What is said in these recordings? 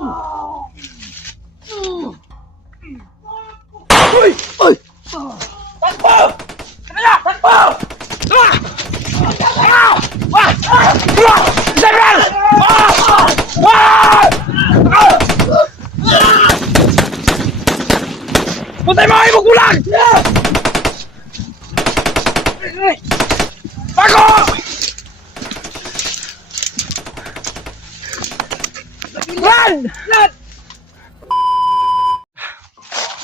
Uy! Uy! Takbo! Kaya! Takbo! General! Puntay mga ibang gulang! Bago! Run! Run!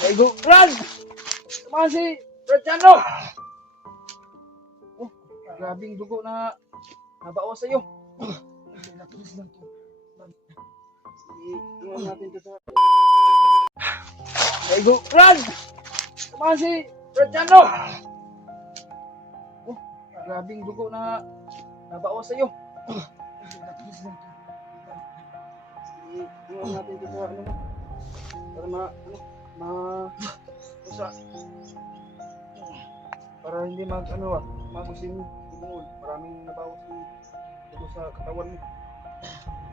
Bago! Run! Tama si Bradiano! Oh, grabing dugo na nabawas sa'yo. Please lang to. Iwan natin ito sa... Bago! Run! Tama si Bradiano! Oh, grabing dugo na nabawas sa'yo. Please lang to. Iwan natin ito sa ano mo. Para para hindi magusin bungol. Maraming nabawas yung dugo sa katawan mo.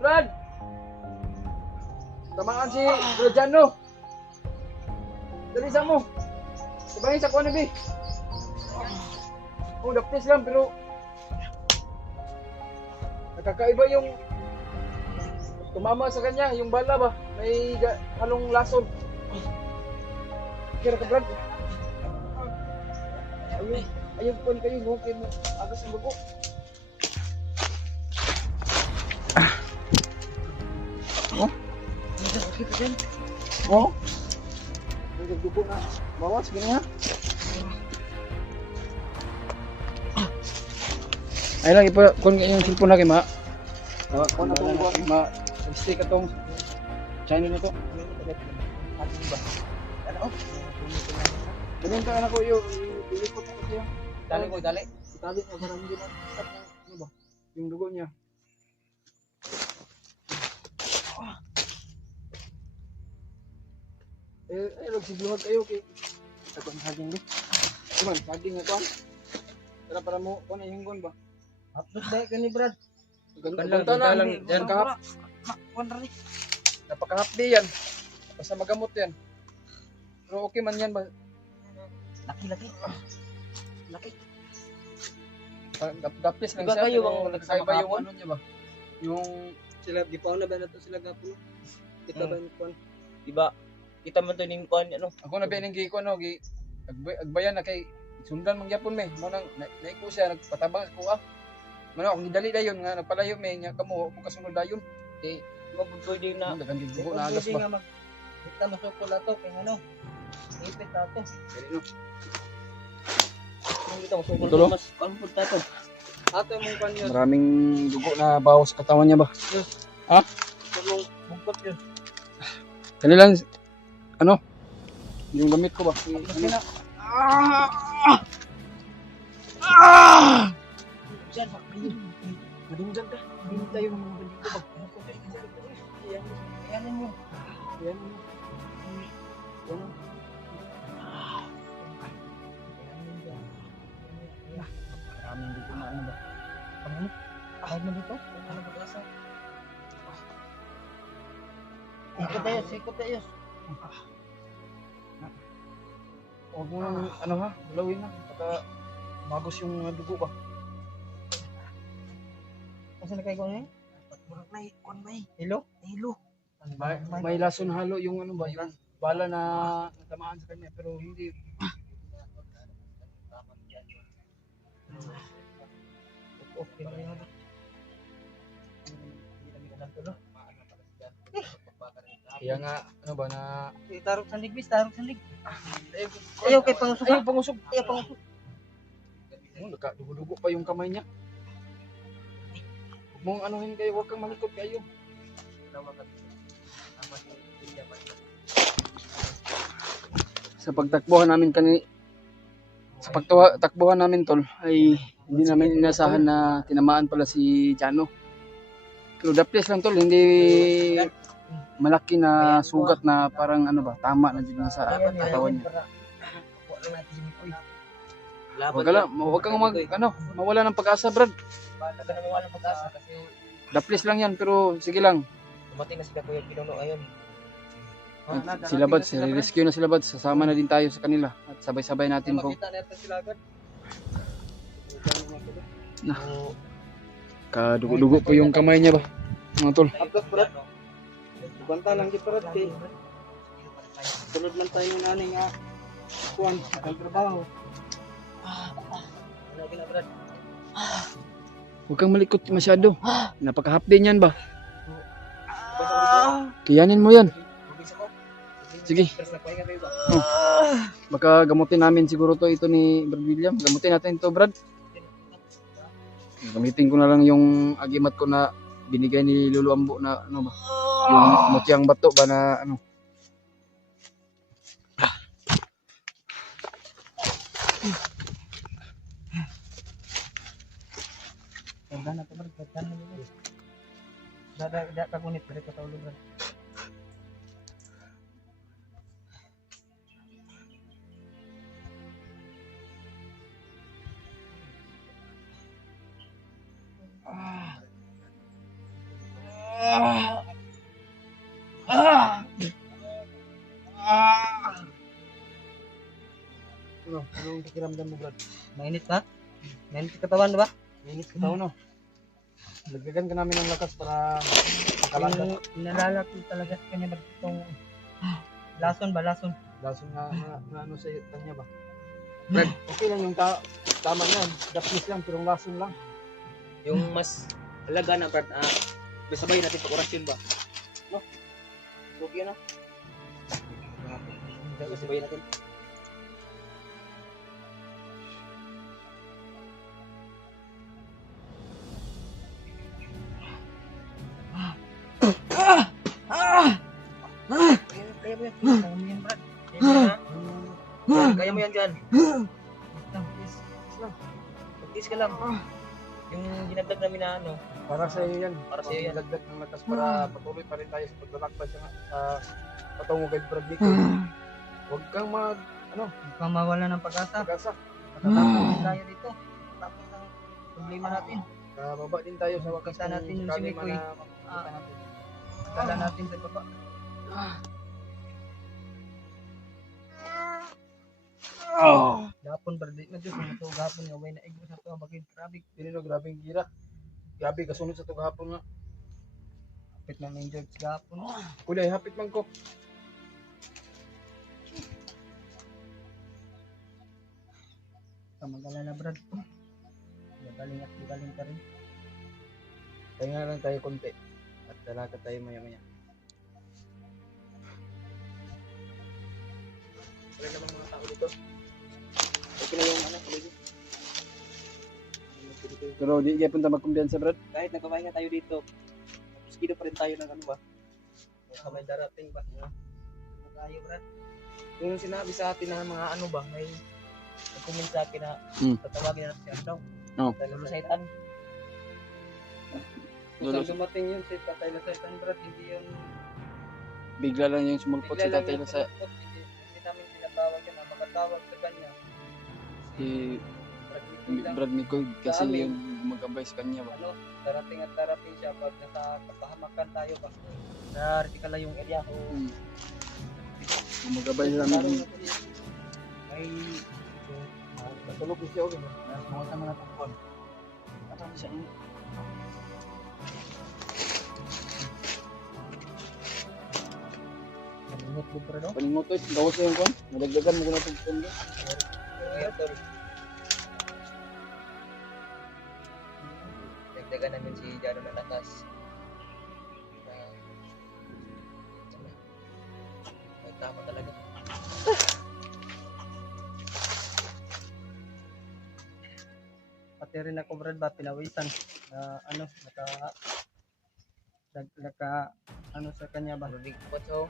Brad! Tamaan si Bradiano! Dalisan mo! Sabangin sa kuha na, B! Oh, dapis lang pero nakakaiba yung tumama sa kanya, yung bala ba? May halong lason. Kira ka, Brad. Ayun po kayo, no? Kaya mo agas ang buko. Oh? Okay ka din? Oh? Ang buko na bawas, ganyan. Ay lang, kung yung cellphone na kayo, ma. Kung na itong, ma, stick itong channel na ito. Ano? Ganun ka na ko yung ilikot na kasi yung dali ko, dali. Itali na parang hindi na stop na, ano ba? Yung dugo niya. Nagsigluhag kayo kay Takon saging di. Kuman, saging nga kuan. Para mo kuan na hinggon ba? Upload dai kani Brad. Ganda lang yan kahap. Kuan ra ni. Napakahapdi yan. Basta magamot yan. Pero okay man yan ba? Laki. Dapis lang siya. Pero nagkaiba yung ano niya ba? Yung sila gipaw na ba nato sila gapo? Kita ba yung kuan? Diba? Kita man to ning kuan ano. Ako na bining gi ko no gi agbayan na kay sundan man gyapon me. Mo nang naiko siya nagpatabang ako Mano akong gidali dayon nga nagpalayo me nya kamo mo kasunod dayon. Eh, diba pwede na. Dagan dugo na agas ba. Kita masukol ato kay ano. Ipit ato. Dili no. Kita masukol Tulo? mas kampot ato. Ato mong kuan yun. Maraming dugo na bawas sa katawan niya ba? Ha? Tulong bugtot yun. Kanilang ano? Yung gamit ko ba? Masina. Diyan, madunggan ka. Hindi tayo ng mga balik ko ba? Ayan mo. Ayan mo. Maraming dito na ano ba? Ano? Ahal mo dito? Ano pag-asa? Sikot tayo. Huwag mo nang ano ha? Bulawin na. Baka magos yung mga dugo ba? Kasi na kayo ko ngayon? Murag na ikon ba eh? Hilo? May lason halo yung ano ba? Yung bala na natamaan sa kanya pero hindi. Okay na yun. Kaya nga ano ba na Tarok sandig bis, tarok sandig. Ayaw kay pangusok. Ayaw pangusok. Ayaw pangusok. Nagkadugo-dugo pa yung kamay niya. Huwag mong anuhin kayo, huwag kang malikot kayo. Sa pagtakbuhan namin takbuhan namin tol ay hindi namin inasahan na tinamaan pala si Chano. Pero daples lang tol, hindi malaki na sugat na parang ano ba, tama na din sa katawan niya. Huwag kang mawala ng pag-asa, Brad. Mawala ng pag-asa kasi Daplis lang yan pero sige lang. Dumating na sila Kuya Pinuno ngayon. At sila Bads, rescue na sila Bads. Sasama na din tayo sa kanila. At sabay-sabay natin po. Makita natin sila agad. Na. Kadugo-dugo po yung kamay niya ba? Mga tol. Abdas Brad. Banta lang di Brad kay. Sunod man tayo ng aning kuan ang trabaho. Ano gina Brad? Huwag kang malikot masyado. Napaka-hapdi niyan ba? Kiyanin mo yan. Sige. Baka gamutin namin siguro to ito ni Brad William. Gamutin natin to Brad. Gamitin ko na lang yung agimat ko na binigay ni Lolo Ambo na ano ba? Yung mutyang bato ba na ano? Ganda na to Brad. Ganda na nito. Dada ka kunit Brad sa ulo Brad. Anong pakiramdam mo Brad? Mainit ba? Mainit yung katawan ba? Init ka daw no. Lagdagan ka namin ng lakas para makalanda. Nalalapit talaga sa kanya itong lason ba? Lason. Lason nga ano sa kanya ba? Brad, okay lang yung tama yan. Dapis lang, pero lason lang. Yung mas alaga na Brad, sabay natin sa orasyon ba? No? Okay na. Sabay natin. Kaya mo yan. Kaya mo yan, Brad. Kaya mo yan dyan. Mag-kiss ka lang. Yung ginagdag namin na ano. Para sa iyo yan. Para sa iyo yan. Lagdag ng lakas para patuloy pa rin tayo sa paglalakbay sa patungo kay Brad Nico. Huwag kang Huwag kang mawala ng pag-asa. pag-asa. Matatapos din tayo dito. Matapos ang problema natin. Baba din tayo sa wakas Kita natin yung si kalima Mikoy. na makikita natin. Kala natin sa baba. Gapon Brad. Medyo ito gapon nga. May naigo sa ito. Bakit grabe. Pinino, grabing gira. Grabe, kasunod sa tughapon nga. Kapit na ng George gapon. Kulay, hapit man ko. Kamagala na Brad. Galing at galing ka rin. Kaya lang tayo konti. At lalakad tayo maya-maya. Wala namang mga tao dito. Okay na yung tuloy. Pero di kaya punta magkumbiyansa Brad. Kahit nagpapahinga tayo dito, maskido pa rin tayo ng ano ba? Sa may darating ba? Tayo Brad. Yung sinabi sa atin na mga ano ba, may nag-comment sa akin na tatawagin na siya daw. Lolo Saitan. Kung dumating yun si Tatay na Saitan Brad, hindi yun Bigla lang yung sumulpot si tatay na sa hindi namin tinatawag yan. Ang makatawag sa kanya si Brad Brad Mikoy kasi Dami. yung gumagabay sa kanya ba. darating at darating siya pag nasa kapahamakan tayo ba. Narariti ka lang yung area ko. Gumagabay sa amin. May Natulog ko siya ulit. Mga tama na takpan. Ano siya? Kalingot ko Brad. Paningotoy, gawas na yung kwan. Nadagdagan mo ko na itong kondo. Dagdagan namin si Jaro na lakas. Ay, tama talaga. Pati rin ako Brad ba, pinawisan. Ano, ano sa kanya ba? Big so,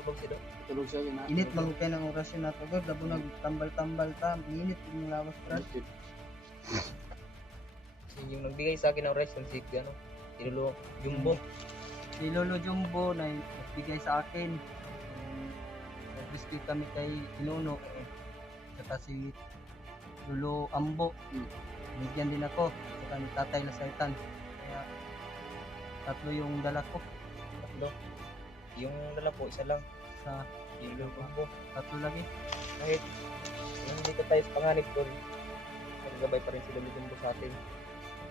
tulog si Do. Tulog siya yun. Init lang kayo ng orasyon na to, labo nagtambal-tambal ta, init yung lawas Brad. Yung nagbigay sa akin ng rice si ano, si Lolo Jumbo. Si Lolo Jumbo na nagbigay sa akin. Nag-rescue kami kay Pinuno. Saka si Lolo Ambo. Bigyan din ako. Saka ni Tatay Lasaitan. Kaya tatlo yung dala ko. tatlo. Yung dala po, isa lang. Sa Yung lumbo. tatlo lagi. Kahit yung dito tayo sa panganib doon, nagagabay pa rin sila lumbo sa atin.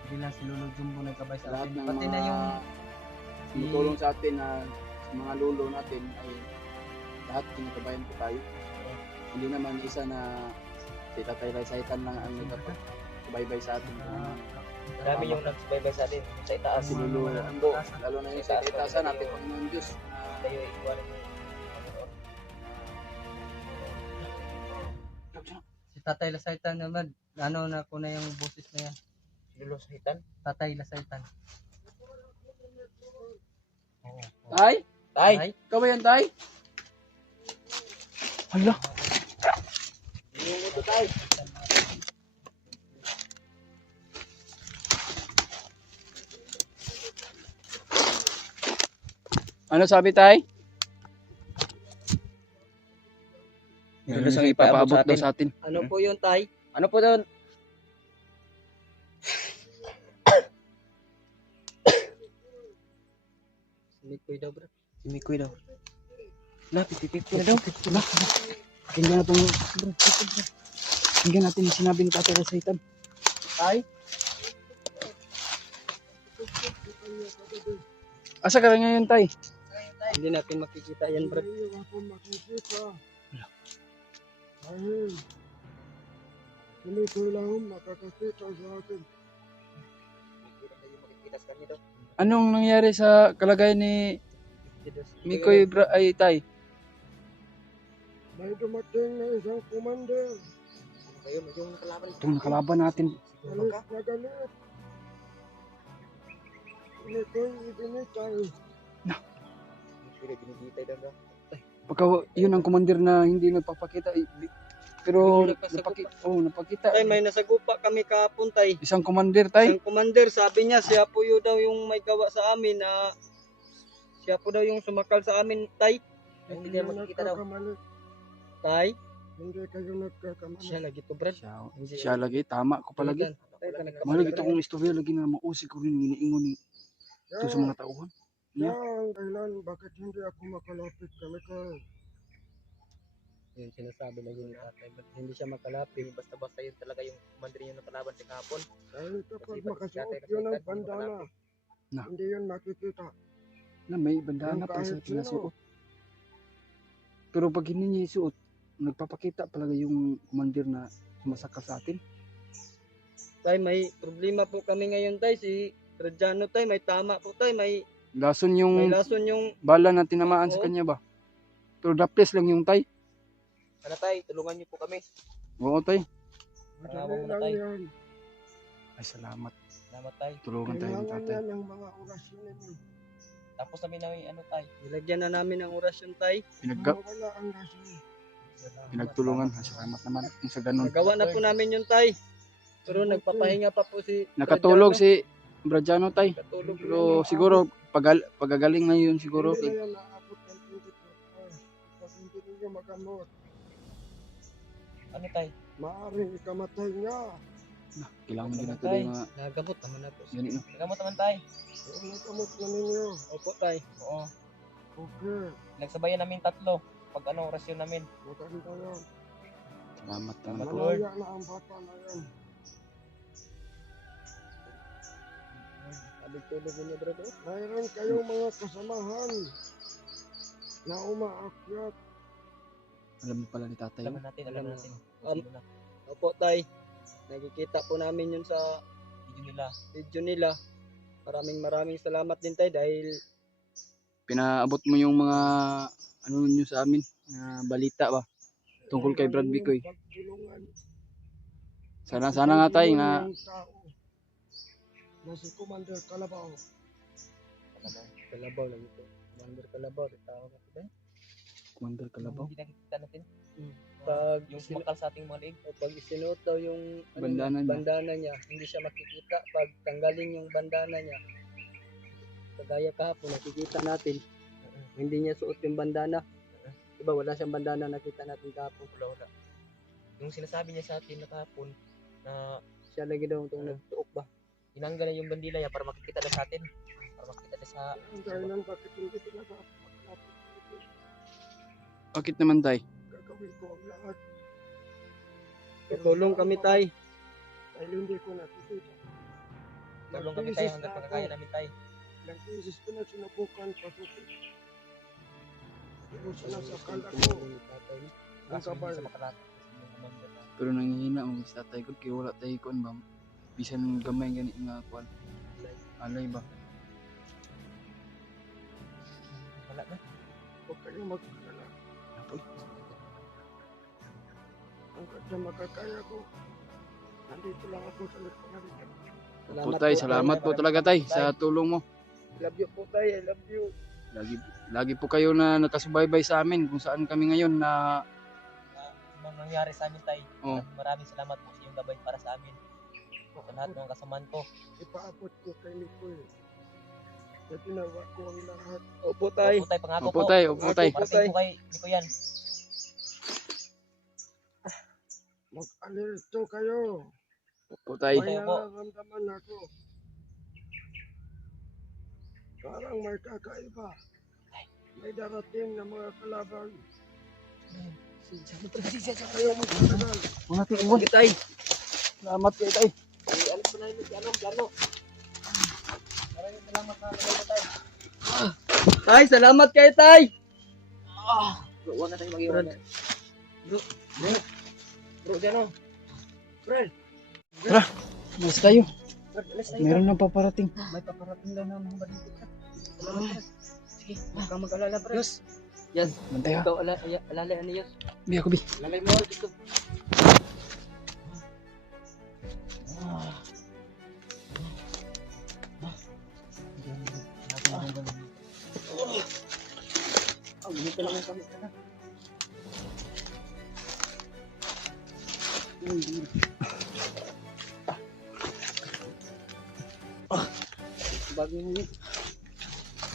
Hindi lang si Lolo Jumbo nagkabay sa Lahat atin. ng Pati mga na yung tumutulong sa atin na sa mga lulo natin ay lahat kinakabayan ko tayo. Hindi naman isa na si Tatay Saitan lang ang nagkakabaybay sa atin. Marami yung nagsubaybay sa atin sa itaas. Si Lolo Ambo, lalo na yung sa itasan natin, Panginoon Diyos. Tayo ay iwanan mo. si Tatay Lasaitan naman, ano na ko na yung boses na yan. Lolo sa hitan. Tatay Lasaitan. Oo. Tay? Tay! Tay? Ikaw ba yan, Tay? Hala, Yung ito tay! ano sabi, Tay? Meron Meron ipapaabot daw sa atin. Ano po yun, Tay? Ano po doon? Si Mikoy daw, bro. Si Mikoy daw. Pipi na daw. Pakinggan natin yung pakinggan natin yung sinabi ni Tatay Saitan. Tay? Asa ka rin ngayon, Tay? Hindi natin makikita yan, bro. Hindi ako makikita. Dahil hindi ko lang makakakita sa akin. Makikita sa kanya daw. Anong nangyari sa kalagayan ni Mikoy ay Tay? May dumating na isang commander. Ano kayo? Medyo nakalaban. Itong nakalaban natin. Galit na galit. Hindi ko'y ibinitay. Hindi binigitay daw. Pagka yun ang commander na hindi nagpapakita. Pero Hindi nagpasagupa. napakita. Tay, may nasagupa kami kahapon, Tay. Isang commander, Tay. Isang commander, sabi niya, siya po yun daw yung may gawa sa amin na siya po daw yung sumakal sa amin, Tay. Hindi niya makikita daw. Nagkakamali. Tay, Hindi kayo nagkakamali. siya lagi to, Brad. Siya lagi, tama ko palagi. Tay, ka nagkamali. Malagi ito kong istorya, lagi na mausik ko rin iniingon ni ito sa mga tauhan. Yan ang dahilan bakit hindi ako makalapit kami ko. Yung sinasabi na yun, Tatay, ba't hindi siya makalapit. Basta-basta yun talaga yung commander yung nakalaban sa kahapon. Dahil kapag Kasi pag makasuot dati yun ang kasi bandana, Na. hindi yun makikita. Na may bandana Yung pa sa kahit sino. pinasuot. Pero pag hindi niya isuot, nagpapakita talaga yung commander na sumasakal sa atin. Tay, may problema po kami ngayon, Tay. Si Radiano, Tay, may tama po, Tay. May Lason yung lason yung bala na tinamaan sa Oo. kanya ba? Pero daples lang yung Tay. Ano tay? Tulungan niyo po kami. Oo, Tay. Madali muna lang tayo. yan. Ay, salamat. Salamat tay. Tulungan tayo ng Kailangan tatay. yan ng mga orasyon ninyo. Tapos namin na ano tay. nilagyan na namin ng orasyon, Tay. Mawala ang rasyon. Pinagtulungan. Ay, salamat naman. Kung sa ganun. Nagawa na po namin yun, Tay. Pero nagpapahinga pa po si Nakatulog Radiano. si Bradiano, Tay. Nakatulog. Pero siguro, pagagaling na yun siguro. Hindi na yan naabot ng 24 hours. Pag hindi ninyo magamot, Ano tay? maaaring ikamatay niya. Kailangan din natin Tay. yung mga Nagamot naman na po. ganito. No? Nagamot naman tay. Kung nagamot na ninyo, Opo, Tay. Oo. okay, Nagsabayan namin tatlo. Pag ano, orasyon namin. maganda yan. Salamat naman. Salamat. Lord. Malaya na ang bata na yan. Abig-tulog niya, bro. Mayroon kayong mga kasamahan na umaakyat. Alam mo pala ni tatay. Alam natin, alam natin. Um, Sino na? Opo, Tay. Nakikita po namin yun sa Video nila. video nila. Maraming salamat din, Tay, dahil Pinaabot mo yung mga ano nyo sa amin. Na balita ba? Tungkol kay Brad Bicoy. Pagtulungan. Sana nga tay na Yung tao na si Commander Calabao. Kalabaw lang ito. Commander Kalabaw, tao na ito. Commander Kalabaw. Hindi nakikita natin. Pag Yung sumakal sa ating mga leeg. O pag isinuot daw yung Bandana niya. bandana niya, hindi siya makikita. Pag tanggalin yung bandana niya, kagaya kahapon, nakikita natin, hindi niya suot yung bandana. Diba, wala siyang bandana, nakita natin kahapon. Wala. Yung sinasabi niya sa atin na kahapon na Siya lagi daw itong nagtuok ba? tinanggal na yung bandila niya para makikita na sa atin. Para makikita na ka sa... Ang dahilan bakit hindi talaga ako makalapit dito. Bakit naman tay? Gagawin ko ang lahat. Tutulong kami tay. Dahil hindi ko nakikita. Tulong kami tayo hanggang pagkakaya namin tayo. Ilang beses ko na sinubukan pasukin. Pero sinasakal ako. Ang kabal. Sa makalapit. Pero nangihina ang sa tatay ko kaya wala tayo kuan ba. Bisan gamay gani nga kuan. Alay ba? Wala na. Huwag kayong mag-alala. Hanggat sa makakaya ko, nandito lang ako sa nagpangalitan. Po tay, salamat po talaga tay sa tulong mo. Love you po tay. I love you. Lagi po kayo na nakasubaybay sa amin kung saan kami ngayon na Anong nangyari sa amin tayo. Oh. Maraming salamat po sa iyong gabay para sa amin. Sa lahat ng kasamaan ko. Ipaabot ko kay Nicole. Na ginawa ko ang lahat. Opo tay. Opo tayo, pangako Opo po. tay, opo tay. Parating po kay Nico yan. Mag-alerto kayo. Opo tay. May Opo. nararamdaman ako. Parang may kakaiba. May darating na mga kalaban. Kayo mag-alala. Mga tingin Sige tay. Salamat kayo tay. Alam ko na yun si Gano. Maraming salamat na kayo tayo. Tay, salamat kayo tay. Huwag na tayo mag-iwan. Bro, Gano. Brad. Mas tayo. Brad, alas tayo. Meron na paparating. May paparating daw na mga bandit ka. Sige, Huwag kang mag-alala, Brad. Diyos. Yan. Bantay ha. Ikaw alalay ano yun? Bi ako bi. Alalay mo dito. Dito lang kami. Bagong ulit.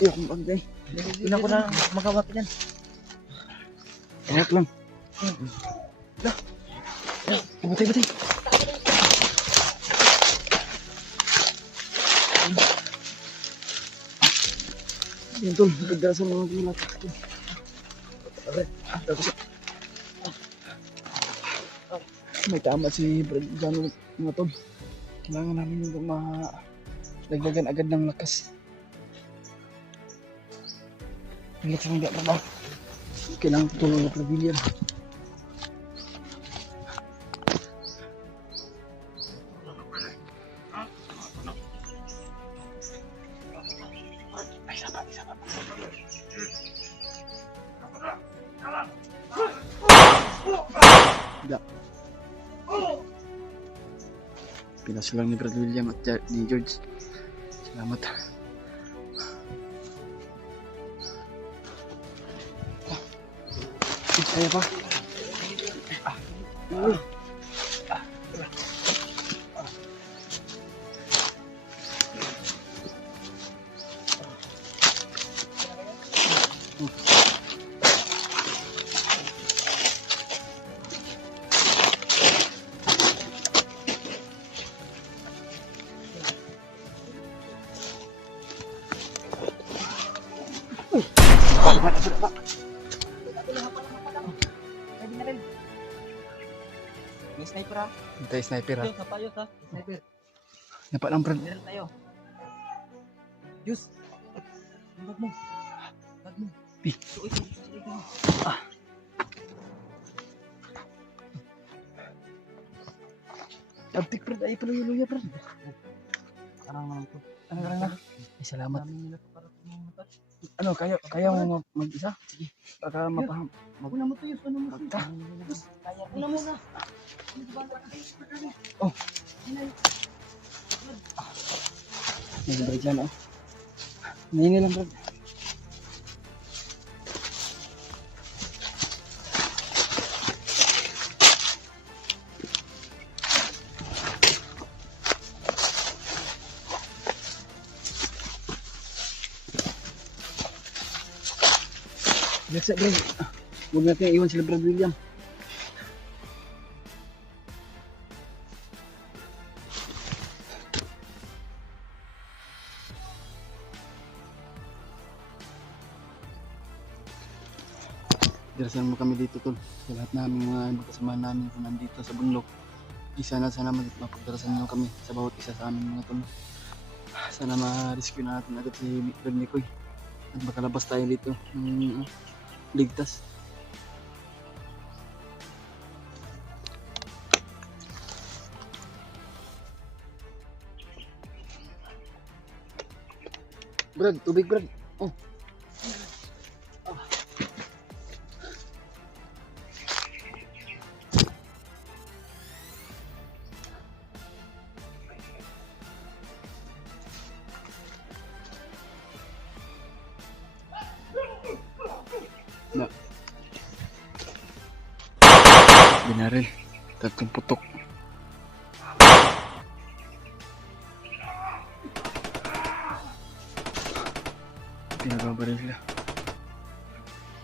Yung bagay. Hindi ko na magawa ka dyan. Ingat lang. Batay, batay. Yan tol, pagdasa mga gulat. May tama si Brad Jano mga tol. Kailangan namin yung dagdagan agad ng lakas. Relax lang dyan ba? Kailangan tulong ng Brad William. Pinas lang ni Brad William at ni George. Salamat. Kaya pa. May sniper ha. Hintay sniper ha. Ayos ha, payos ha. Sniper. Dapat lang Brad. Meron tayo. Diyos. Ang bag mo. Bag mo. Pi. Abtik Brad, ay pala yung Brad. Parang naman po. Ano ka lang na? Ay, salamat. Dami nila para tumata. Ano, kaya mo mag-isa? Sige. Baka mapaham. Una mo to yun. Ano mo to? Magka. Kaya una mo na. Oh. May break lang oh. Ngayon lang Brad. Let's go, Brad. Huwag natin iwan sila Brad William. pagdarasan mo kami dito tol. Sa lahat namin mga kasama namin kung nandito sa bundok. Sana mapagdarasan nyo kami sa bawat isa sa amin mga tol. Sana ma-rescue na natin agad si Brad Mikoy. At makalabas tayo dito ng ligtas. Brad, tubig Brad. Oh. Na. Binaril. Tatlong putok. Pinagabaril sila.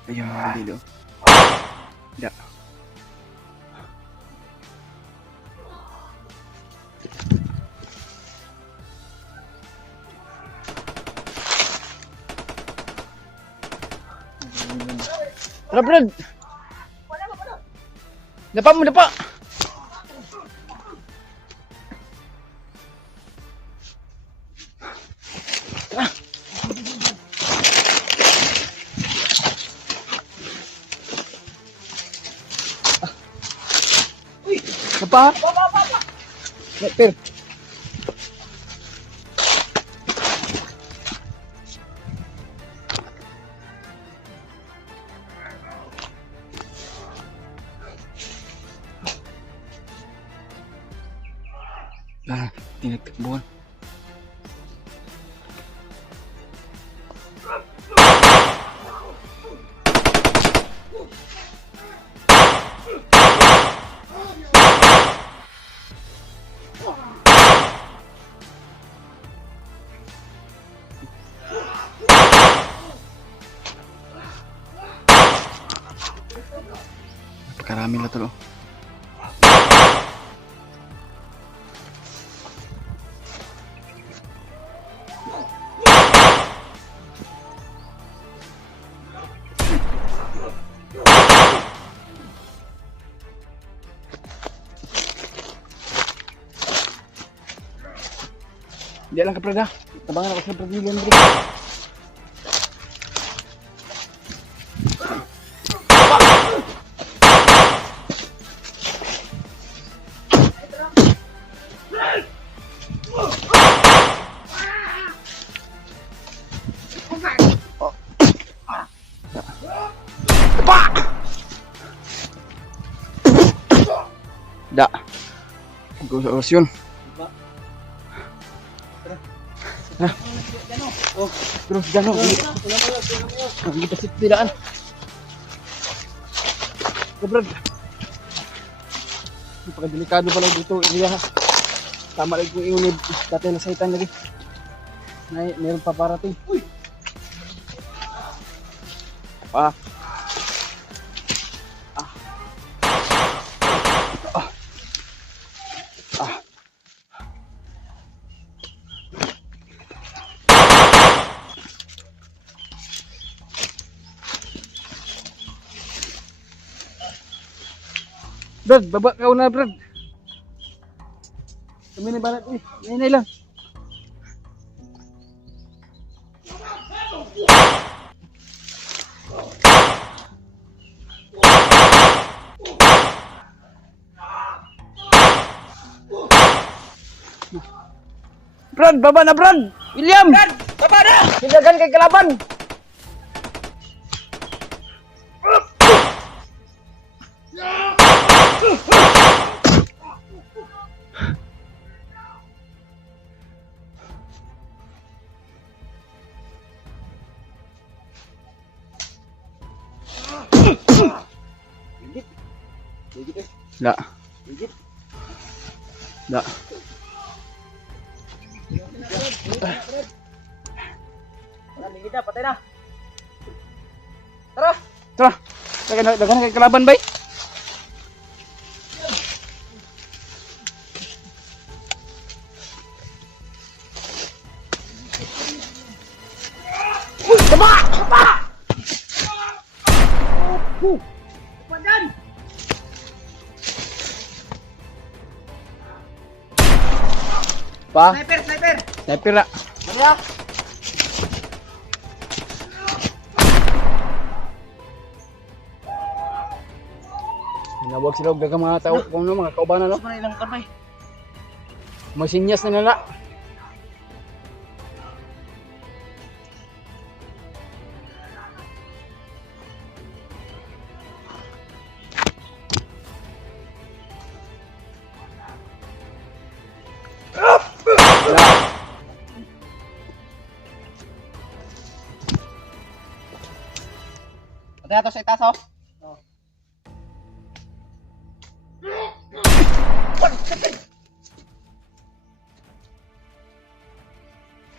Ayun mga dilo. Da. Tara Brad! Dapa mo, dapa! Dapa! Nektir! Ah, tinagtakbuhan. Napakarami na to. Di lang ka Brad ha. Tabangan ako sa Brazilian bro. Da. Go sa orasyon. Oh, terus jangan kita tidaan. Brad. Napakadelikado pala dito area. Tama lang kung iunod dati na saitan lagi. Meron pa parating. Uy. Ah. Brad, baba ka na Brad. Kami na balat eh. Ngayon lang. Brad, baba na Brad. William. Brad, baba na. Hilagan kay kalaban. Da. Da. Kita patay na. Tara. Tara. Dagan kay kalaban bay. Tama! Tama! Pa? Sniper, sniper! Sniper na. Maria! Hinawag sila og daghang mga tao, kung ano mga kaubanan no. Ano ilang kamay? Masinyas na nila. Patay ato sa itaas oh.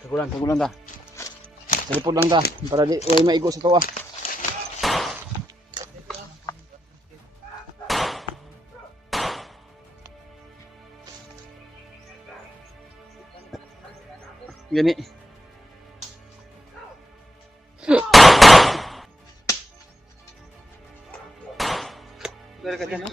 Kagulan ta. Salipod lang ta para di way maigo sa tuwa. Gani. Dari ka dyan, no?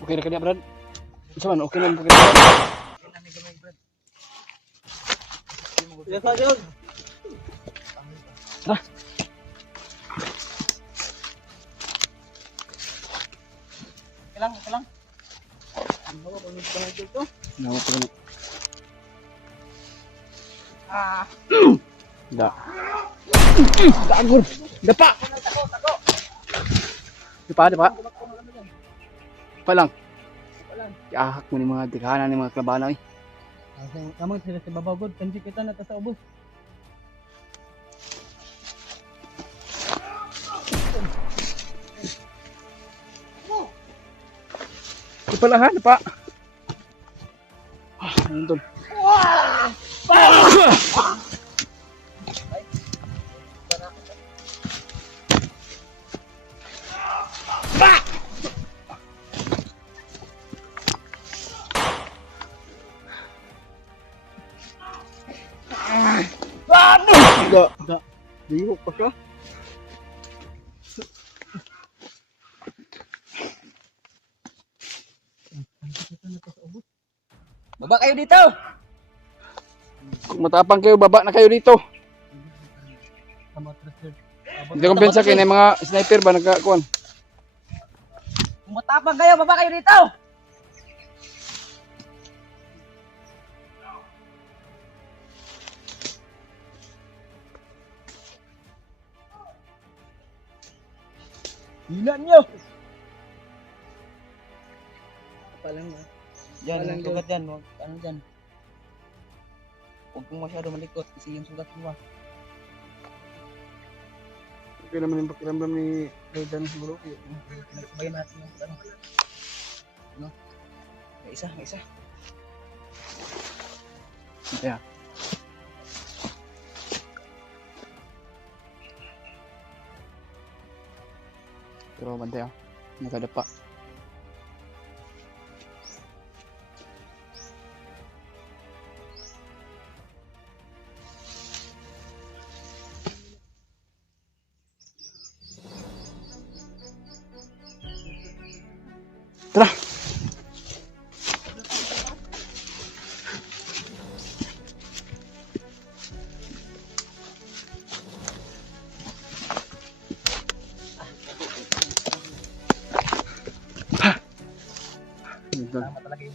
Okay na kanya, Brad. Isa man, okay na mo kanya. Yes, Ajod! Okay lang. Nawa pa na. Ah! Da. Dagor. Dapa. Dapa. Pa lang. Iahak mo ni mga dikhanan ni mga klabana eh. Kamang sila sa babaw god, kanji kita na ta sa ubos. Di pala ha, dapa. Ayun tol. Da. Liwo pa ka. Baba kayo dito! Kung matapang kayo, baba na kayo dito. Hindi kumpensa kayo na mga sniper ba nagkakuan. Kung matapang kayo, baba kayo dito! Hilan nyo! Palang na. Diyan, Walang yung sugat yan. Ano dyan? Huwag kong masyado malikot kasi yung sugat mo. Okay naman yung pakiramdam ni Raidan siguro. Nagsabayin natin yung ano. Ano? May isa. Yeah. Pero bantay ah. Nakadapa. Tara. Tama talaga yung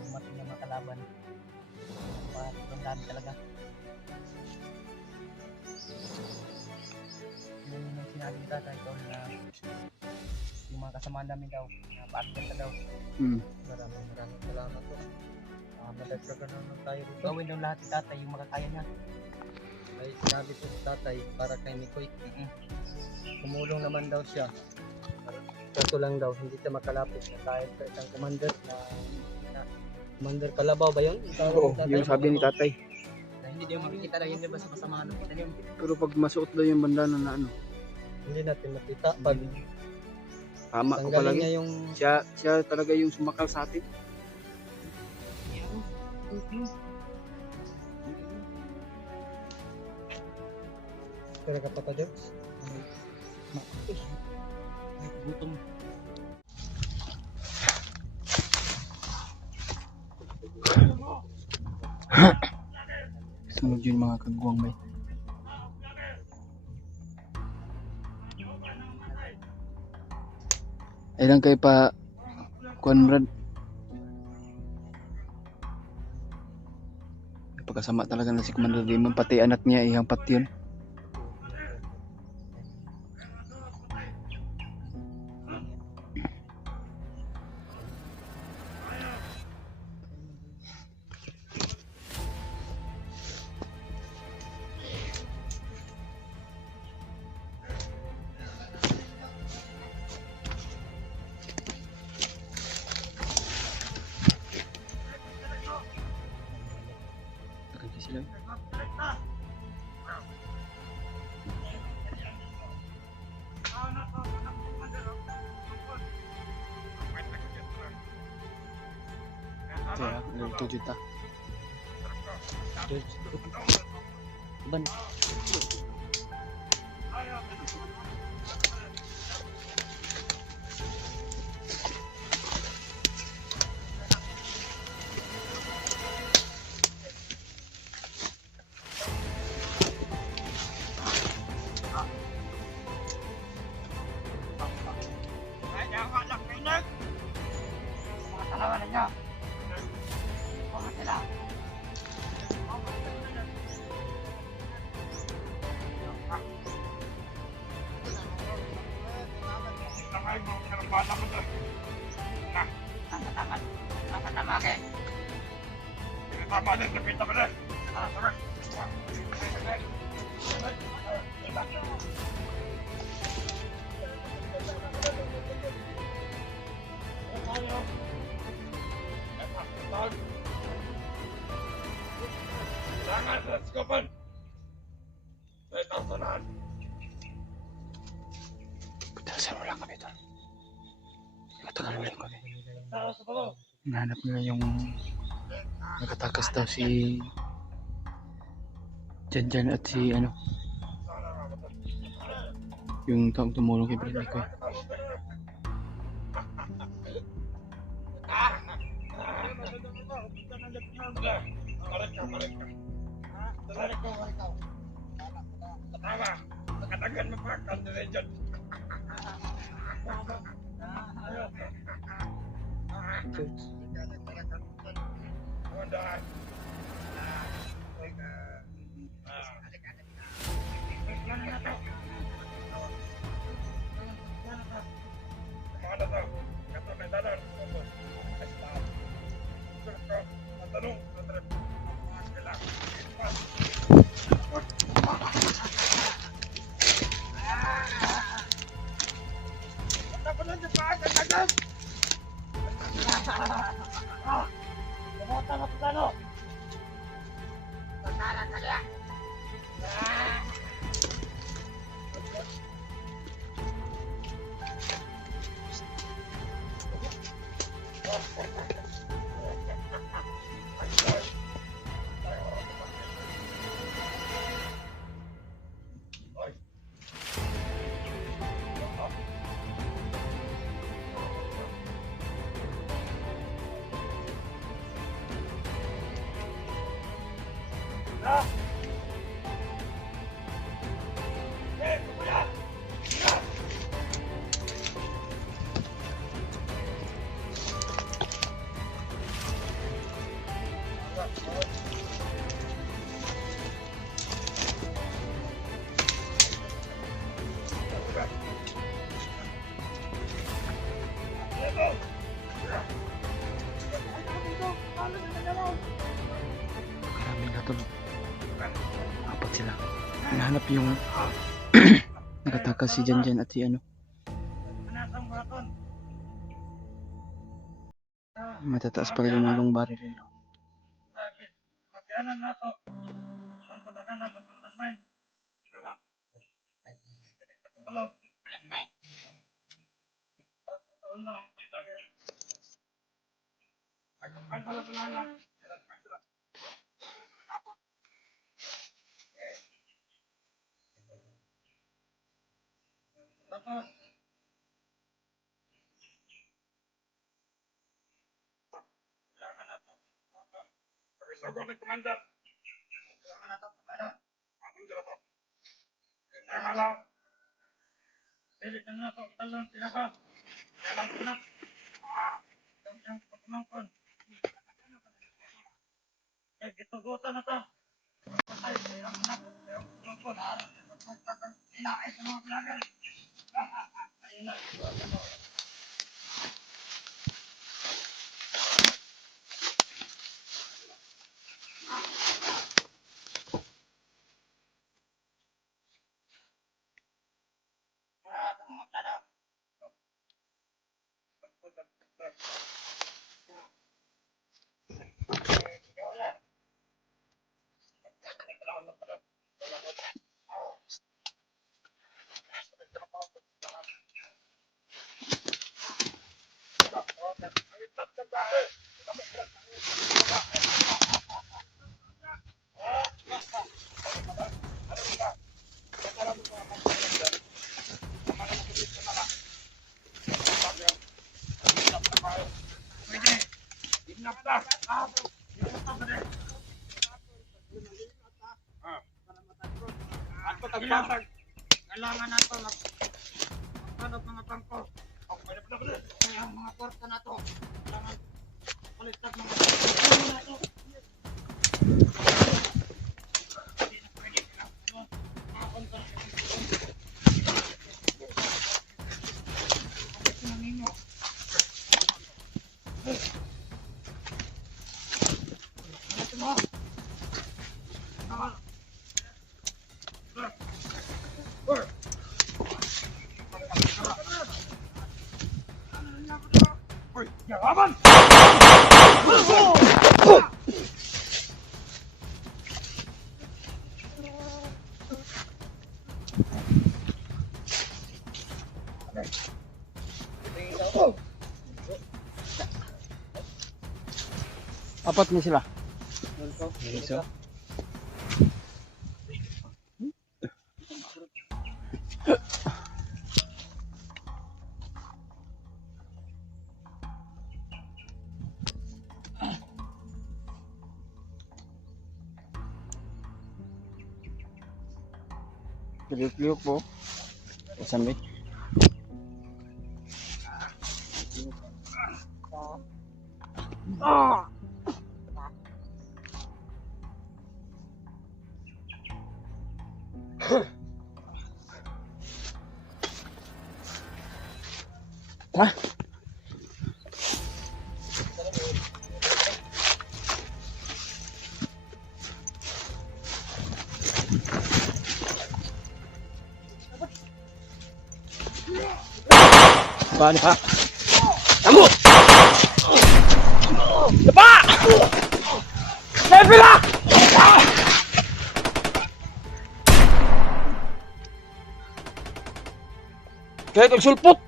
umating ng mga kalaban. Matandaan talaga. Yung sinabi ni tatay ko na yung mga kasamaan namin daw, na paakyan ka daw. Hmm. Maraming salamat po. Nadagdagan naman tayo dito. Gawin daw lahat ni tatay yung makakaya niya. Ay, sinabi ko sa tatay para kay Mikoy. Tumulong naman daw siya. Kaso lang daw, hindi siya makalapit na dahil sa isang commander na Commander Kalabaw ba yun? Oo, yung sabi ni tatay. Na hindi din makikita lang yun, di ba sa masama kita yun? Pero pag masuot daw yung bandana na ano, Hindi natin makita pag tama ko tanggalin palagi. niya yung Siya talaga yung sumakal sa atin. pera kapatid. Gutom. Sunod yun mga kagwang may. Ay lang kay pa Conrad. Pagkasama talaga na si Commander Raymond, pati anak niya iyang pat yun. Nakakita sila. Kaya, luto juta. Ban. Pagdasan mo lang kami doon. Matagal ulit kami. Hinahanap nila yung nakatakas daw si Janjan at si ano yung taong tumulong kay Brad Mikoy. Ano na Maraming natulog. Apat sila. Hinahanap yung nakatakas si Janjan at si ano. Matataas pa rin yung malong baril. Kailangan nato magpanot mga bangko. Kaya mga kwarta na to. Kailangan baliktad mga bangko na to. Apat na sila. Isa. Liuk-liuk po. Sambil. Hah? Paano ka? Kamu! Dapa!Lepila! Kaya kang sulpot!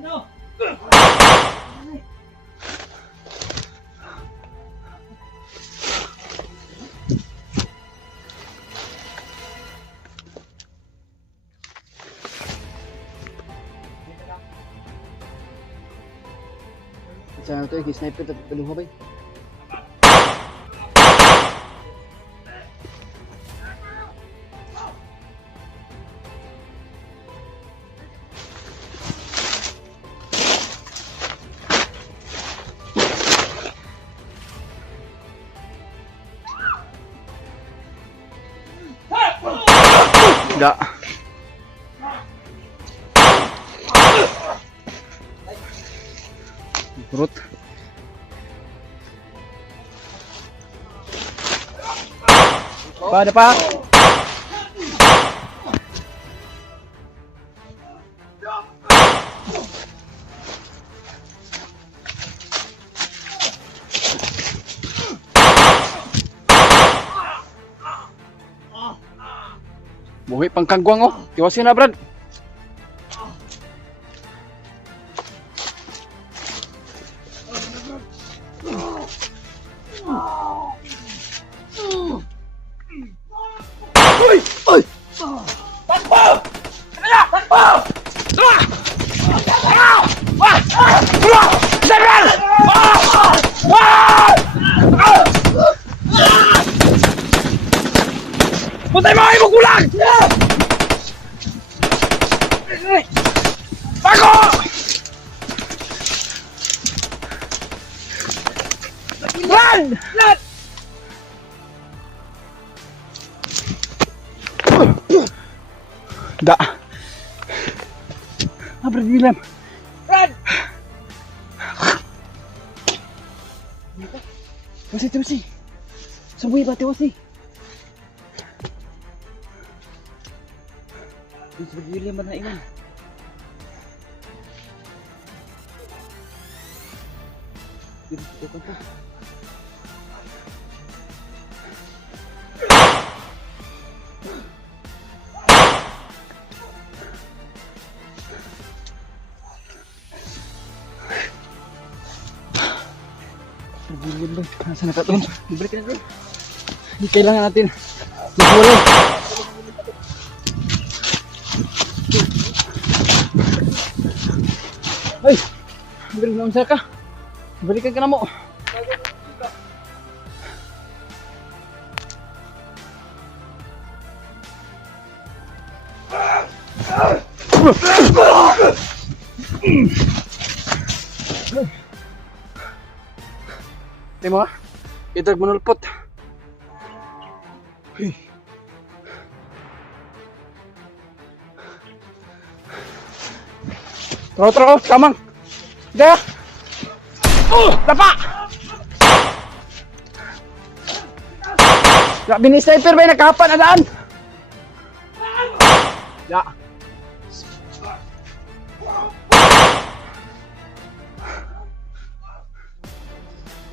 Ano? Sana to, sniper tapi penuh apa? Enggak. Kurot. Pa, ada pa. Buhi pang kagwang oh. Tiwasin na Brad. Puntay mo kayo magkulang! Bago! Run! Da. Abra William. Run! Terus. Sembuhi ba terus. William ba na iwan? Dito ka pa. William ba? Nasaan na ka doon? Ibalik na doon. Hindi kailangan natin. Magwalay. Ay! Balik na unsa ka? Balikan ka na mo. Timo, itag manulpot. Tro, kamang. Daya. Tapa. Ya, bini-sniper ba yung nakahapan adaan? Ya.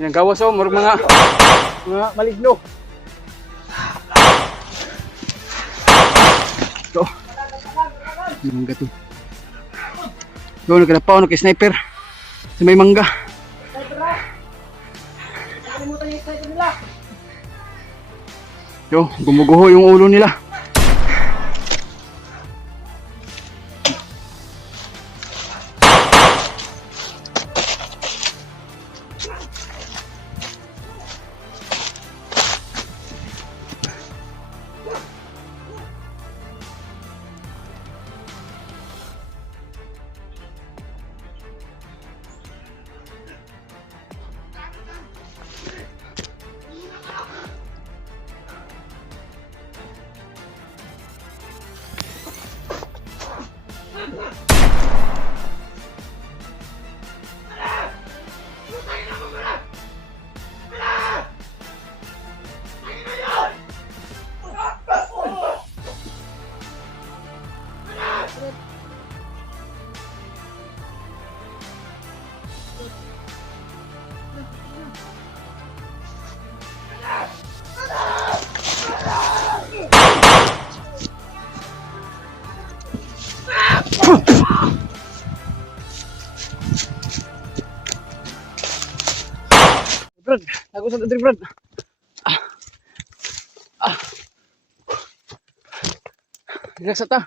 Yang gawas oh, murag mga maligno. Ito. Yung mangga to. Doon nagkadapaw, nagka-sniper. Sa may mangga. Yo, gumuguho yung ulo nila. Brad, aku sa tadi Brad. Relax ta.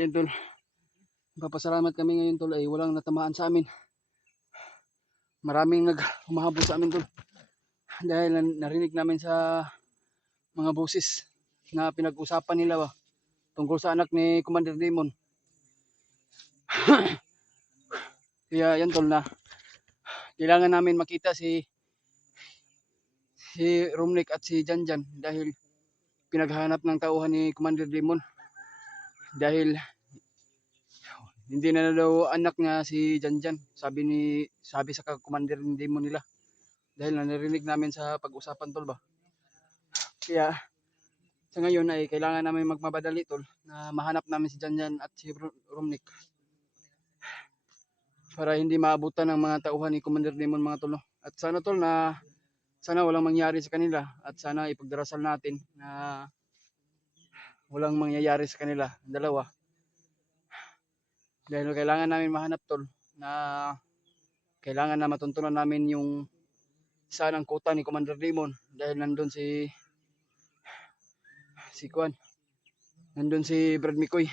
Yan tol. Papasalamat kami ngayon tol ay walang natamaan sa amin. Maraming humahabol sa amin tol. Dahil narinig namin sa mga boses na pinag-usapan nila tungkol sa anak ni Commander Demon. Kaya yan tol na kailangan namin makita si Romnick at si Janjan dahil pinaghahanap ng tauhan ni Commander Demon dahil hindi na daw anak niya si Janjan. Sabi sa commander ng demon nila. Dahil narinig namin sa pag-usapan tol ba. Kaya sa ngayon ay kailangan namin magmabadali tol na mahanap namin si Janjan at si Romnick. Para hindi maabutan ng mga tauhan ni Commander Demon mga tol. No? At sana tol na sana walang mangyari sa kanila at sana ipagdarasal natin na walang mangyayari sa kanila, ang dalawa. Dahil kailangan namin mahanap tol na kailangan na matuntunan namin yung saan ang kuta ni Commander Demon dahil nandun si Kwan. Nandun si Brad Mikoy.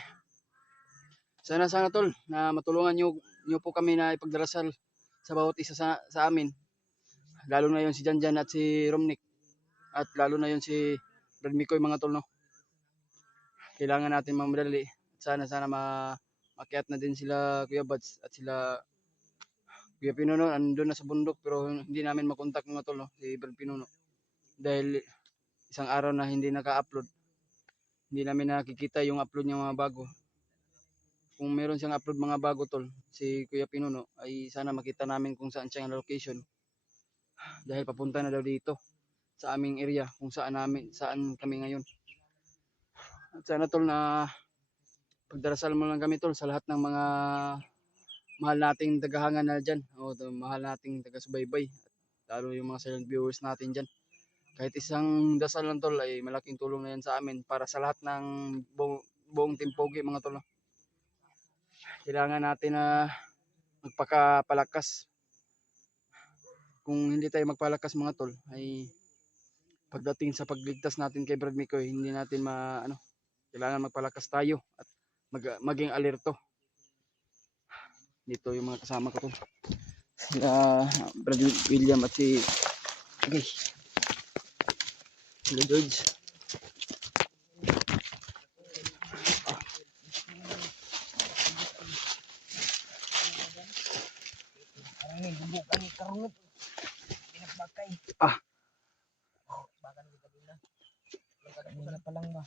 Sana tol na matulungan niyo po kami na ipagdarasal sa bawat isa sa amin. Lalo na yon si Janjan at si Romnick. At lalo na yon si Brad Mikoy mga tol no. Kailangan natin mamadali. Sana makiat na din sila Kuya Bads at sila Kuya Pinuno andun na sa bundok pero hindi namin makontak mga tol no, si Brad Pinuno. Dahil isang araw na hindi naka-upload. Hindi namin nakikita yung upload niya mga bago. Kung meron siyang upload mga bago tol, si Kuya Pinuno ay sana makita namin kung saan siyang location. Dahil papunta na daw dito sa aming area kung saan kami ngayon. At sana tol na pagdarasal mo lang kami tol sa lahat ng mga mahal nating tagahangan na dyan o mahal nating taga-subaybay lalo yung mga silent viewers natin dyan. Kahit isang dasal lang tol ay malaking tulong na yan sa amin para sa lahat ng buong Team Pogi mga tol. Kailangan natin na magpakapalakas. Kung hindi tayo magpalakas mga tol ay pagdating sa pagligtas natin kay Brad Mikoy hindi natin kailangan magpalakas tayo at maging alerto. Dito yung mga kasama ko tol. Sila Brad William at si Hello George. Ini bubuk kami karunut. Pinagpakay. Bakan kita din na. Kanina pa lang ba?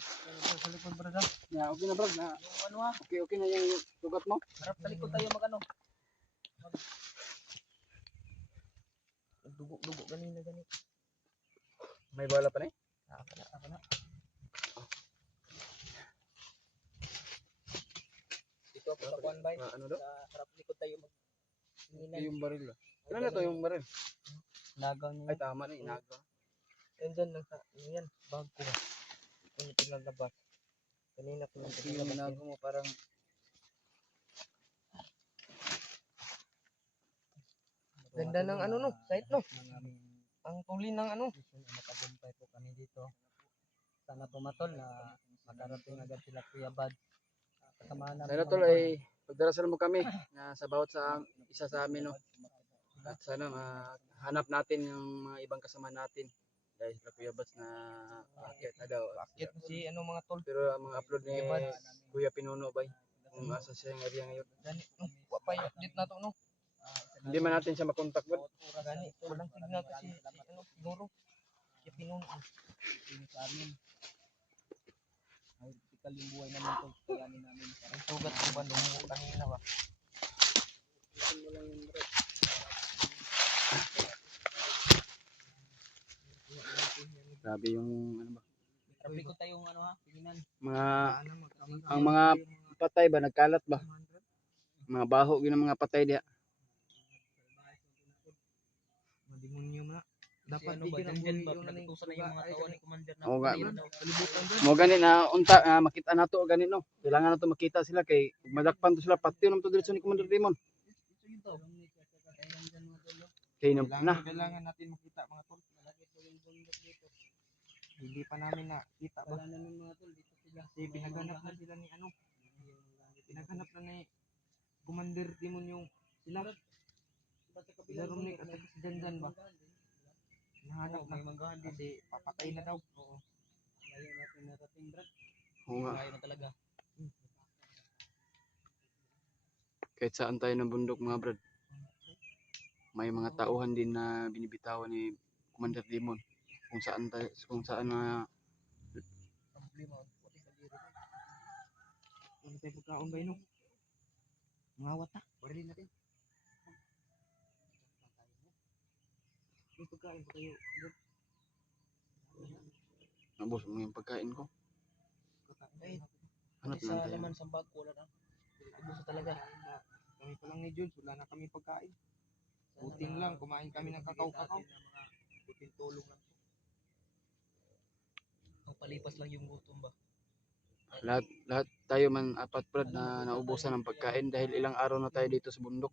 Sa likod brad. Yeah, okay na brad na. Okay na yung sugat mo. Harap sa likod tayo magano. Dugo kanina ganit. May bala pa na eh? Ako na. Dito ako sa kuan bay. Ano daw? Sa harap likod tayo mag. Yung baril. Ano na to yung baril? Nagaw niya. Ay tama na inaga. Yan dyan lang sa. Yan. Bag ko ba. Kung pinalabas. Kanina ko lang Yung inaga mo parang ganda ng ano no. Site no. Ang tuli ng ano. Matagumpay po kami dito. Sana pumatol na makarating agad sila Kuya Bad. Kasama namin. sana tol ay pagdarasal mo kami na sa bawat isa sa amin no. At sana hanap natin yung mga ibang kasama natin. Dahil sila Kuya Bats na akit na daw. Bakit si ano mga tol. Pero ang mga upload ni Kuya Pinuno ba? Kung asa siya yung area ngayon. Gani no. Wapay update na to no. Hindi man natin siya makontak ba? Gani. Walang signal kasi ano siguro. Kaya pinuno. Sa amin. Ay, tikal yung buhay namin tol. Kayanin namin. Ang sugat ko ba nung kanina ba? Grabe yung ano ba? Sabi ko tayong ano ha, tinginan. Ang mga patay ba nagkalat ba? Mga baho yun ang mga patay diya. Demonyo na. Dapat ano ba, dyan ba, nagutusan na yung mga tao ni Commander na Oo nga. kalibutan dyan. Mo gani na unta makita nato gani no. Kailangan nato makita sila kay kung madakpan to sila pati naman to diretso ni Commander Demon. Kay na. Kailangan natin makita mga tol. Hindi pa namin nakita ba? Wala na ng mga tol, dito sila. Kasi pinaghanap na sila ni ano. Pinaghanap na ni Commander Demon yung sila. Sila Romnick at si Janjan ba? Nahanap na magahan kasi papatay na daw. Oo. Layo natin narating brad. Oo nga. Layo na talaga. Kahit saan tayo ng bundok mga brad. May mga tauhan din na binibitawan ni Commander Demon. Kung saan na Ano tayo pagkaon ba yun? Mangawat na. Barilin natin. May pagkain pa kayo. Nabos mo yung pagkain ko. Ay, Hanap hindi lang sa tayo. laman sa bag, wala na. Ubus na talaga. Kami pa lang ni Jules, wala na kami pagkain. Buting lang, kumain kami ng kakao-kakao. Buting tulong lang. Ang palipas lang yung gutom ba? Lahat tayo man apat Brad na naubusan ng pagkain dahil ilang araw na tayo dito sa bundok.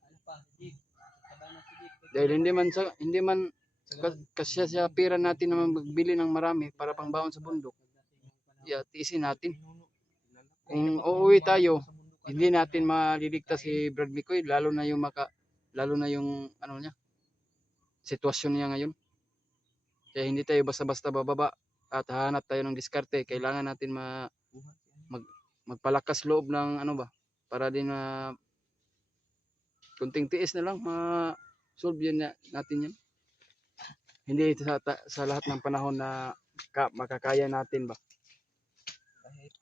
Ano pa? Jeep. Sabay na si Jeep. Dahil hindi man kasya sa pera natin na magbili ng marami para pangbaon sa bundok. Tiisin natin. Kung uuwi tayo, hindi natin maliligtas si Brad Mikoy, lalo na yung ano niya, sitwasyon niya ngayon. Kaya hindi tayo basta-basta bababa at hahanap tayo ng diskarte. Kailangan natin magpalakas loob ng ano ba, para din na kunting tiis na lang ma-solve yan natin yan. Hindi sa lahat ng panahon na makakaya natin ba. Kahit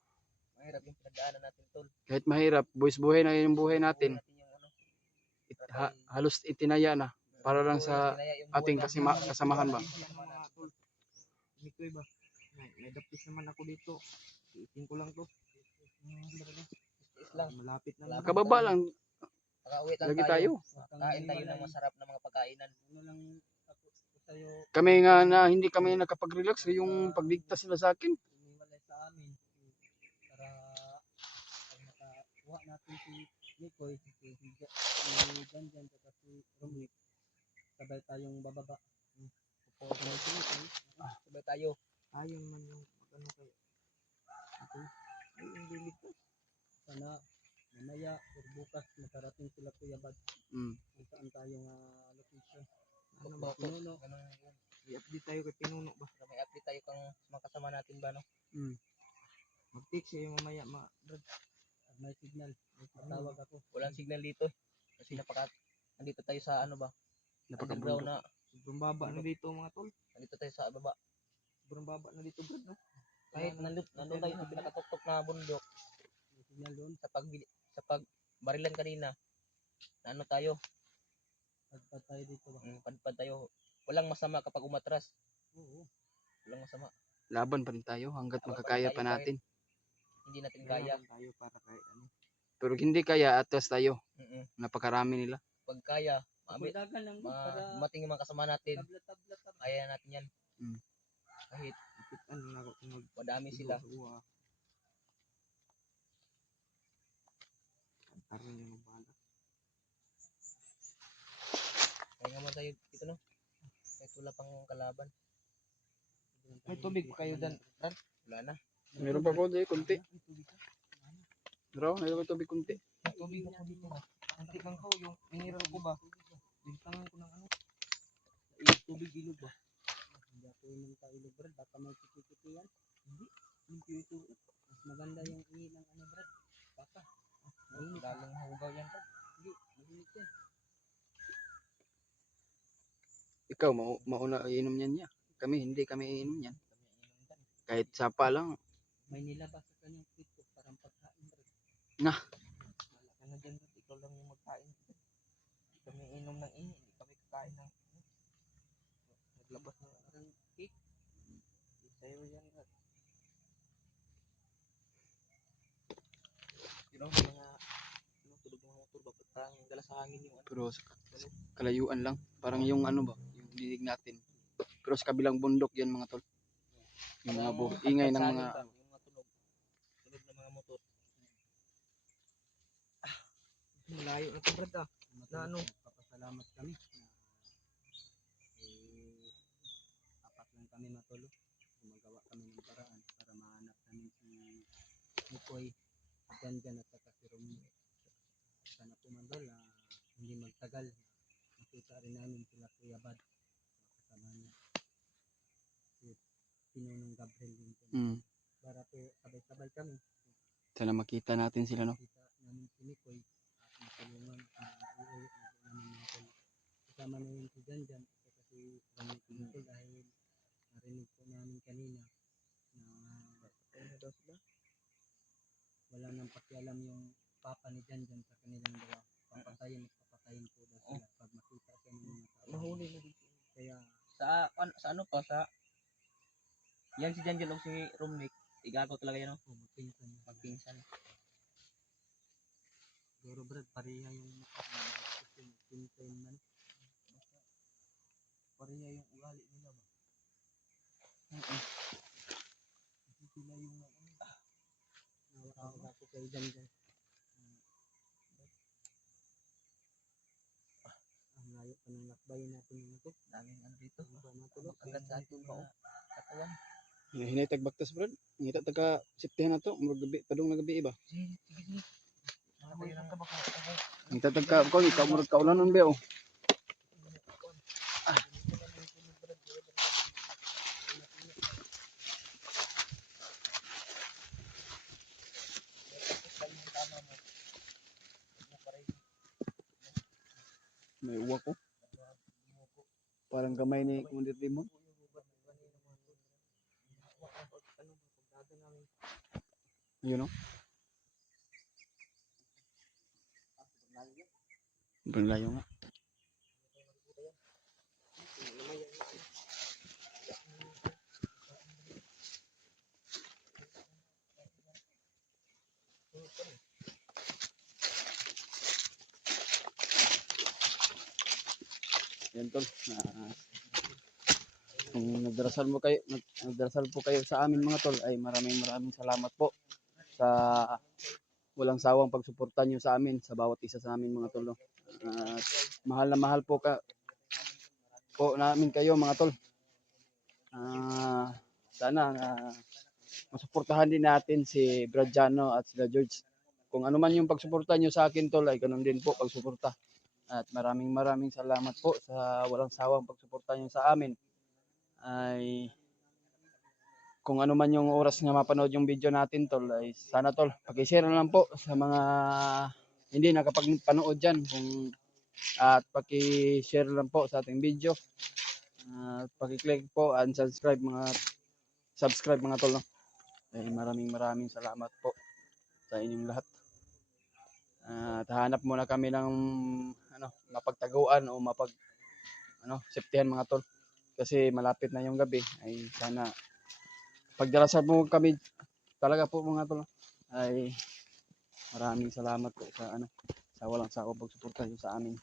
mahirap yung pinagdaanan natin, tol. Kahit mahirap, buhay na yung buhay natin. Yung ano, Halos itinaya na para lang sa tinaya yung ating buhay natin. kasamahan ba. Mikoy ba? May dapis naman ako dito. Iitin ko lang to. Is lang. Malapit na naman. Kababa lang, Makauwi lang lagi tayo. tayo. Kain tayo ng masarap na mga pagkainan. Ano lang ako sa'yo, Kami nga na hindi kami nakapag-relax yung pagligtas nila sa akin. tumiwalay sa amin para pag nakakuha natin si Mikoy, si Janjan, at si Romnick, sabay tayong bababa. Sabay tayo. Ayaw man yung ano kayo. Okay. Ay, hindi ligtas. Sana mamaya o bukas makarating sila Kuya Bad Mm. kung saan tayo location. Ano ba? Pinuno. Ganun yun. I-update tayo kay Pinuno ba? Para may update tayo kung mga kasama natin ba, no? Mag-text siya yung mamaya. Pag may signal, matawag ako. Walang signal dito. Kasi nandito tayo sa ano ba? Underground na. Sobrang baba na dito mga tol. Nandito tayo sa baba. Sobrang baba na dito bro. No? Kahit nandun tayo sa pinakatuktok na bundok. May signal doon. Sa pagbarilan kanina. Na ano tayo? Pagpad tayo dito ba? Padpad tayo. Walang masama kapag umatras. Oo. Walang masama. Laban pa rin tayo hanggat Laban pa rin makakaya tayo pa natin. Hindi natin kaya. Kaya tayo para kay ano. Pero hindi kaya, atras tayo. Mm-mm. Napakarami nila. Pag kaya, Pagdagan lang doon para mating yung mga kasama natin. tabla. Kaya natin yan. Mm. Kahit Ano na ako kung madami sila. mag-uwa. Parang yung magbahala. Kaya nga tayo dito, no? Kahit wala pang kalaban. May tubig pa kayo dyan. Wala na. Meron pa ko dito, kunti. Bro, meron pa tubig kunti. May tubig ako dito. Antik lang ko yung mineral ko ba? Bintangan ko ng ano. Tubig ilog ba? Hindi ako yung ilog Brad. Baka may kiti-kiti yan. Hindi. Limpyo ito. Mas maganda yung ihi ng ano Brad. Baka. Mainit. Lalong hugaw yan. Hindi. Mainit yan. Ikaw, mauna iinom yan niya. Hindi kami iinom yan. Kahit sapa lang. May nilabas sa kanyang pito. Parang pagkain Brad. Wala ka na dyan. Ikaw lang yung magkain. Hindi kami inom ng ihi. Hindi kami kakain ng naglabas ng parang cake. Sa'yo yan. You know, mga tulog ng mga motor ba? Parang dala sa hangin yung ano. Pero sa kalayuan lang. Parang yung ano ba, yung dinig natin. Pero sa kabilang bundok yan mga tol. Yung mga ingay ng mga... Yung mga tunog. Tunog ng mga motor. Malayo na ito brad ah. Na ano? Papasalamat kami. Apat lang kami matulog. Gumagawa kami ng paraan para mahanap namin si Mikoy, Janjan at saka si Romeo. Sana po mandol hindi magtagal. Makita rin namin sila Kuya Bad. Kasama niya. Si Pinunong Gabriel din po. Para po sabay-sabay kami. Sana makita natin sila, no? Kita namin si Mikoy at matulungan iuwi namin mga tol. Kasama na yun si Janjan at saka si Romeo dahil narinig po namin kanina na wala nang pakialam yung papa ni Janjan sa kanilang dalawa. Papatayin at papatayin po daw sila pag makita siya ng mga tao. Mahuli na dito. Kaya Sa ano pa, yan si Janjan o si Romnick, igago talaga yan, no? magpinsan na. Magpinsan. Siguro Brad, pareha yung pinsan man. Pareha yung ugali nila ba? Kasi sila yung nawak ako kay Janjan. Ang layo pa ng lakbayin natin yung ito. Daming ano dito. Matulog. Agad sa ating mga katawan. Hinay baktas brad. Ngita taga siptihan na to. Murag gabi, padung na gabi ba? Sige, sige, sige. Ako yun ang kabako. Ngita taga ko ikaw murag kaulanon ba oh. May uwa ko. Parang kamay ni Kumundir Timon. Yun o. Berlayo nga. Yan tol. Kung nagdarasal po kayo sa amin mga tol ay maraming salamat po sa walang sawang pagsuporta nyo sa amin sa bawat isa sa amin mga tol. No? Mahal na mahal po namin kayo mga tol. Sana masuportahan din natin si Bradiano at sila George. Kung ano man yung pagsuporta nyo sa akin tol ay ganun din po pagsuporta. At maraming salamat po sa walang sawang pagsuporta nyo sa amin. Ay kung ano man yung oras na mapanood yung video natin tol ay sana tol paki-share na lang po sa mga hindi nakapagpanood dyan at paki-share lang po sa ating video at paki-click po and subscribe mga tol no? Ay maraming salamat po sa inyong lahat at hanap muna kami ng mapagtaguan o safetyhan mga tol kasi malapit na yung gabi ay sana pagdarasal mo kami talaga po mga tol ay maraming salamat po sa walang sawang pagsuporta sa amin.